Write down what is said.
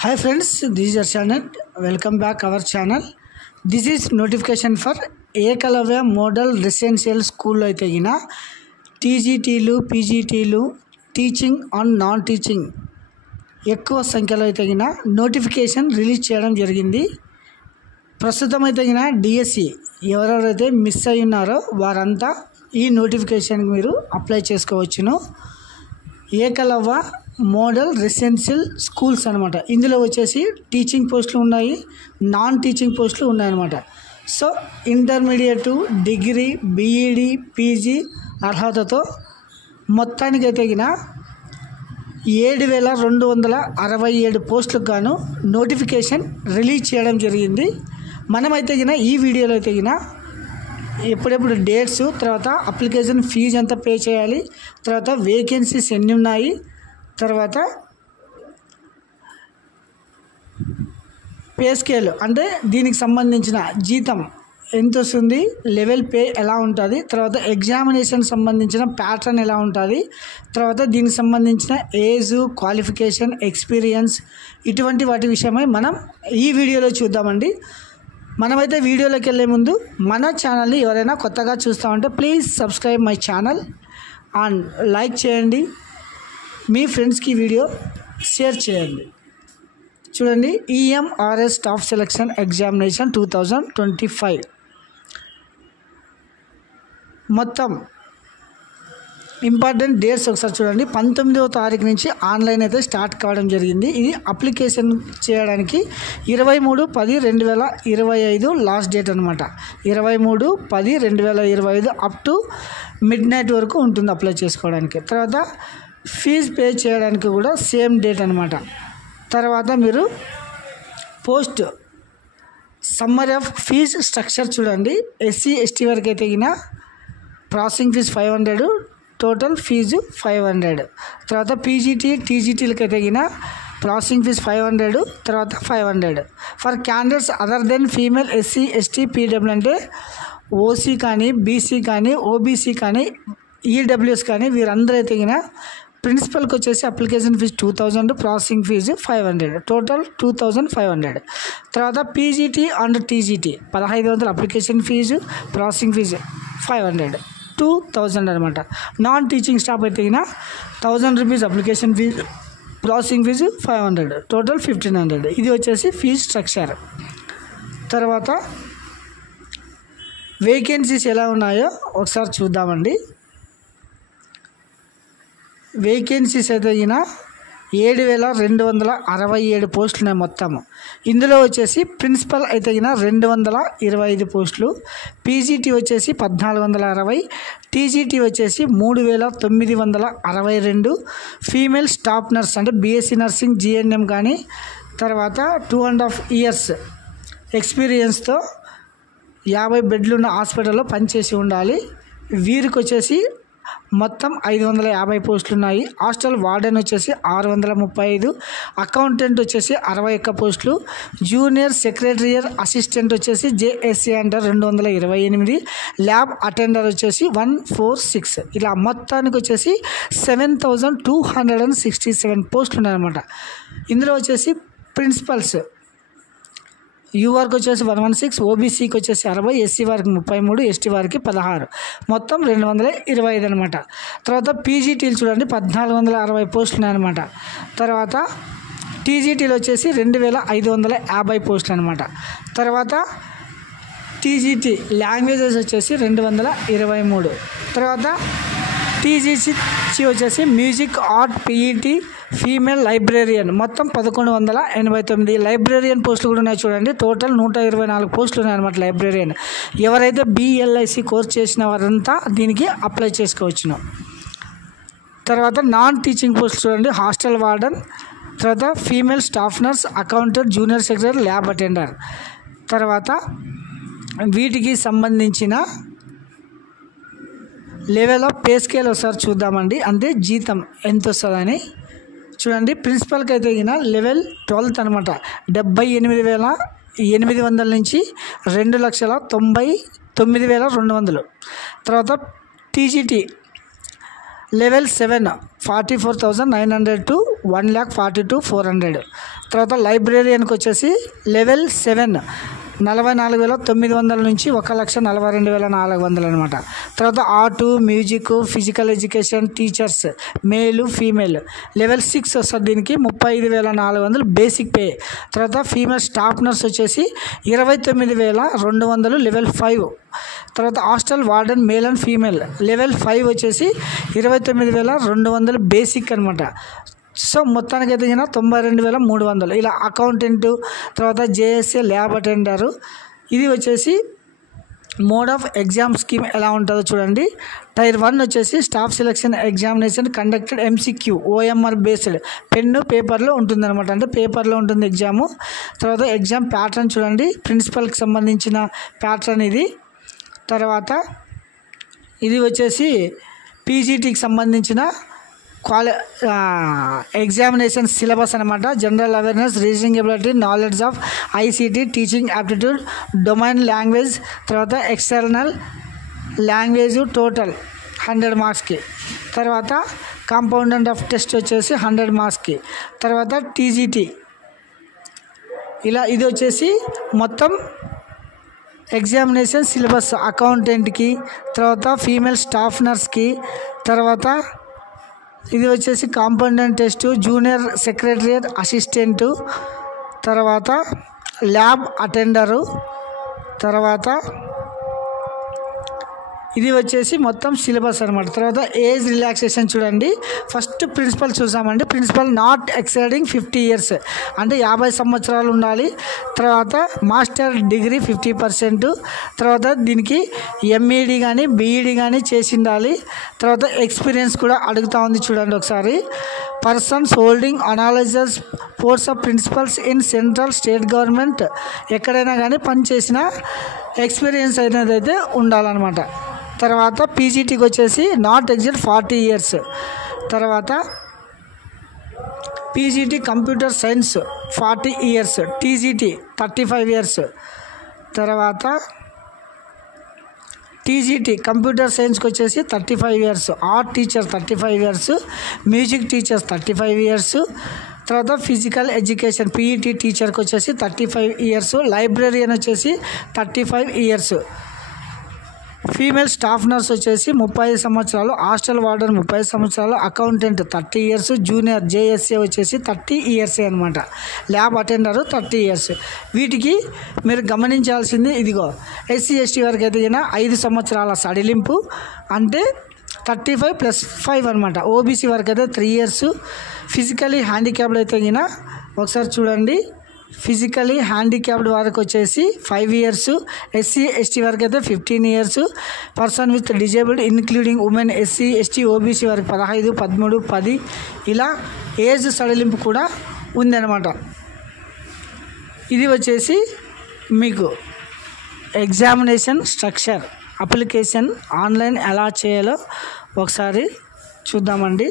Hi friends, this is Arshad. Welcome back our channel. This is notification for Ekalavya Model Residential School లో అయితే గిన టీజీటీలు పీజీటీలు teaching and non teaching ఎక్కువ సంఖ్యలో అయితే గిన నోటిఫికేషన్ రిలీజ్ చేయడం జరిగింది. ప్రస్తుతం అయితే గిన డిఎస్సి ఎవరెవరైతే మిస్ అయి ఉన్నారో వారంతా ఈ నోటిఫికేషన్కి మీరు అప్లై చేసుకోవచ్చును. ఏకలవ్య మోడల్ రెసిడెన్షియల్ స్కూల్స్ అనమాట. ఇందులో వచ్చేసి టీచింగ్ పోస్టులు ఉన్నాయి, నాన్ టీచింగ్ పోస్టులు ఉన్నాయన్నమాట. So intermediate, degree, B Ed, PG అర్హతతో మొత్తానికైతే గిన 7,267 పోస్టులకు గాను నోటిఫికేషన్ రిలీజ్ చేయడం జరిగింది. మనమైతే గిన ఈ వీడియోలో అయితే గిన ఎప్పుడెప్పుడు డేట్స్, తర్వాత అప్లికేషన్ ఫీజు ఎంత పే చేయాలి, తర్వాత వేకెన్సీస్ ఎన్ని ఉన్నాయి, తర్వాత పే స్కేల్ అంటే దీనికి సంబంధించిన జీతం ఎంత వస్తుంది, లెవెల్ పే ఎలా ఉంటుంది, తర్వాత ఎగ్జామినేషన్ సంబంధించిన ప్యాటర్న్ ఎలా ఉంటుంది, తర్వాత దీనికి సంబంధించిన ఏజ్, క్వాలిఫికేషన్, ఎక్స్పీరియన్స్ ఇటువంటి వాటి విషయమై మనం ఈ వీడియోలో చూద్దామండి. మనమైతే వీడియోలోకి వెళ్ళే ముందు మన ఛానల్ని ఎవరైనా కొత్తగా చూస్తామంటే please subscribe my channel and like చేయండి, మీ ఫ్రెండ్స్కి వీడియో షేర్ చేయండి. చూడండి, ఈఎంఆర్ఎస్ స్టాఫ్ సెలక్షన్ ఎగ్జామినేషన్ 2025 మొత్తం ఇంపార్టెంట్ డేట్స్ ఒకసారి చూడండి. 19వ తారీఖు నుంచి ఆన్లైన్ అయితే స్టార్ట్ కావడం జరిగింది. ఇది అప్లికేషన్ చేయడానికి 23/10/2025 లాస్ట్ డేట్ అనమాట. 23/10/2025 అప్ టు మిడ్ నైట్ వరకు ఉంటుంది అప్లై చేసుకోవడానికి. తర్వాత ఫీజు పే చేయడానికి కూడా సేమ్ డేట్ అనమాట. తర్వాత మీరు post summary of fees structure చూడండి. ఎస్సీ ఎస్టీ వరకు అయితే గిన ప్రాసెసింగ్ ఫీజు 500, టోటల్ ఫీజు 500. తర్వాత పీజీటీ టీజీటీలకి అయితే గిన ప్రాసెసింగ్ ఫీజు 500, తర్వాత 500 for candidates other than female SC ST PW అంటే ఓసీ కానీ, బీసీ కానీ, ఓబీసీ కానీ, ఈడబ్ల్యూఎస్ కానీ వీరందరూ అయితే గిన ప్రిన్సిపల్కి వచ్చేసి application fee 2000, processing fee 500, total 2500. తర్వాత PGT and TGT 1500 application fee, processing fee 500, 2000 అనమాట. నాన్ టీచింగ్ స్టాఫ్ అయితే 1000 rupees application fee, processing fee 500, total 1500. ఇది వచ్చేసి ఫీజు స్ట్రక్చర్. తర్వాత వేకెన్సీస్ ఎలా ఉన్నాయో ఒకసారి చూద్దామండి. వేకెన్సీస్ అయితే 7,267 పోస్టులు ఉన్నాయి మొత్తం. ఇందులో వచ్చేసి ప్రిన్సిపల్ అయితే 225 పోస్టులు, పీజీటీ వచ్చేసి 1460, టీజీటీ వచ్చేసి 3,962, ఫీమేల్ స్టాఫ్ నర్స్ అంటే బీఎస్సీ నర్సింగ్, జిఎన్ఎం కానీ, తర్వాత 2.5 years ఎక్స్పీరియన్స్తో 50 బెడ్లున్న హాస్పిటల్లో పనిచేసి ఉండాలి. వీరికి వచ్చేసి మొత్తం 550 పోస్టులు ఉన్నాయి. హాస్టల్ వార్డెన్ వచ్చేసి 635, అకౌంటెంట్ వచ్చేసి 61 పోస్టులు, జూనియర్ సెక్రటరియర్ అసిస్టెంట్ వచ్చేసి జేఎస్సీ అంటారు 228, ల్యాబ్ అటెండర్ వచ్చేసి 146. ఇలా మొత్తానికి వచ్చేసి 7,267 పోస్టులు ఉన్నాయన్నమాట. ఇందులో వచ్చేసి ప్రిన్సిపల్స్ యూ వారికి వచ్చేసి 116, ఓబీసీకి వచ్చేసి 60, ఎస్సీ వారికి 33, ఎస్టీ వారికి 16, మొత్తం 225 అనమాట. తర్వాత పీజీటీలు చూడండి 1460 పోస్టులు ఉన్నాయన్నమాట. తర్వాత టీజీటీలు వచ్చేసి 2,550 పోస్టులు అనమాట. తర్వాత టీజీటీ లాంగ్వేజెస్ వచ్చేసి 223. తర్వాత టీజీసీ వచ్చేసి music, art, PET, female librarian మొత్తం 1189. లైబ్రేరియన్ పోస్టులు కూడా ఉన్నాయి చూడండి. టోటల్ 124 పోస్టులు ఉన్నాయన్నమాట లైబ్రేరియన్. ఎవరైతే బిఎల్ఐసి కోర్స్ చేసిన వారంతా దీనికి అప్లై చేసుకోవచ్చును. తర్వాత నాన్ టీచింగ్ పోస్టులు చూడండి. హాస్టల్ వార్డెన్, తర్వాత female staff nurse, accountant, junior secretary, lab attender. తర్వాత వీటికి సంబంధించిన లెవెల్ ఆఫ్ పే స్కేల్ ఒకసారి చూద్దామండి. అంటే జీతం ఎంత వస్తుందని చూడండి. ప్రిన్సిపల్కి అయితే లెవెల్ 12th అనమాట. 78,800 నుంచి 2,99,200. తర్వాత టీజీటీ లెవెల్ 7 44,900 to 1,42,400. తర్వాత లైబ్రేరియన్కి వచ్చేసి లెవెల్ 7 44,900 నుంచి 1,42,400 అనమాట. తర్వాత art, music, physical education teachers మేలు ఫీమేల్ లెవెల్ 6 వస్తుంది. దీనికి 35,400 బేసిక్ పే. తర్వాత ఫీమేల్ స్టాఫ్ నర్స్ వచ్చేసి 29,200 లెవెల్ 5. తర్వాత hostel warden male and female level 5 వచ్చేసి 29,200 బేసిక్ అనమాట. సో మొత్తానికి అయితే 92,300. ఇలా అకౌంటెంటు, తర్వాత జేఎస్ఏ ల్యాబ్ అటెండరు. ఇది వచ్చేసి మోడ్ ఆఫ్ ఎగ్జామ్ స్కీమ్ ఎలా ఉంటుందో చూడండి. టైర్ 1 వచ్చేసి staff selection examination conducted MCQ OMR based pen పేపర్లో ఉంటుందన్నమాట. అంటే పేపర్లో ఉంటుంది ఎగ్జాము. తర్వాత ఎగ్జామ్ ప్యాటర్న్ చూడండి, ప్రిన్సిపల్కి సంబంధించిన ప్యాటర్న్ ఇది. తర్వాత ఇది వచ్చేసి పీజీటీకి సంబంధించిన ఎగ్జామినేషన్ సిలబస్ అనమాట. General awareness, reasoning ability, knowledge of ICT, teaching aptitude, domain language, తర్వాత ఎక్స్టర్నల్ లాంగ్వేజ్ టోటల్ 100 మార్క్స్కి. తర్వాత కాంపౌండెంట్ ఆఫ్ టెస్ట్ వచ్చేసి 100 మార్క్స్కి. తర్వాత TGT ఇలా ఇది వచ్చేసి మొత్తం ఎగ్జామినేషన్ సిలబస్ అకౌంటెంట్కి, తర్వాత ఫీమేల్ స్టాఫ్ నర్స్కి, తర్వాత ఇది వచ్చేసి కాంపౌండెంట్ టెస్టు, జూనియర్ సెక్రటరియట్ అసిస్టెంటు, తర్వాత ల్యాబ్ అటెండరు, తర్వాత ఇది వచ్చేసి మొత్తం సిలబస్ అనమాట. తర్వాత ఏజ్ రిలాక్సేషన్ చూడండి. ఫస్ట్ ప్రిన్సిపల్ చూసామండి. ప్రిన్సిపల్ నాట్ ఎక్సైడింగ్ 50 years అంటే 50 సంవత్సరాలు ఉండాలి. తర్వాత మాస్టర్ డిగ్రీ 50%. తర్వాత దీనికి MED కానీ BED కానీ చేసి ఉండాలి. తర్వాత ఎక్స్పీరియన్స్ కూడా అడుగుతూ ఉంది చూడండి ఒకసారి. Persons holding analysers post of principals in central state government ఎక్కడైనా కానీ పనిచేసిన ఎక్స్పీరియన్స్ అనేది అయితే ఉండాలన్నమాట. తర్వాత పీజీటీకి వచ్చేసి నాట్ ఎగ్జిట్ 40 years. తర్వాత PGT computer science 40 years, TGT 35 years. తర్వాత టీజీటీ కంప్యూటర్ సైన్స్కి వచ్చేసి 35 years, art teacher 35 years, music teachers 35 years. తర్వాత ఫిజికల్ ఎడ్యుకేషన్ PET టీచర్కి వచ్చేసి 35 years, లైబ్రరీయన్ వచ్చేసి 35 years. ఫీమేల్ స్టాఫ్ నర్స్ వచ్చేసి 30 సంవత్సరాలు, హాస్టల్ వార్డెన్ 30 సంవత్సరాలు, అకౌంటెంట్ 30 years, జూనియర్ JSA వచ్చేసి 30 years అనమాట. Lab attender 30 years. వీటికి మీరు గమనించాల్సింది ఇదిగో SC ST వరకు అయితే 5 సంవత్సరాల సడిలింపు అంటే 35 + 5 అనమాట. OBC వరకు అయితే 3 years. ఫిజికలీ హ్యాండిక్యాప్డ్ అయితే ఒకసారి చూడండి. ఫిజికలీ హ్యాండిక్యాప్డ్ వరకు వచ్చేసి 5 years, SC ST వరకు అయితే 15 years, person with disabled including women SC ST OBC వరకు 15, 13, 10 ఇలా ఏజ్ సడలింపు కూడా ఉందన్నమాట. ఇది వచ్చేసి మీకు ఎగ్జామినేషన్ స్ట్రక్చర్ అప్లికేషన్ ఆన్లైన్ ఎలా చేయాలో ఒకసారి చూద్దామండి.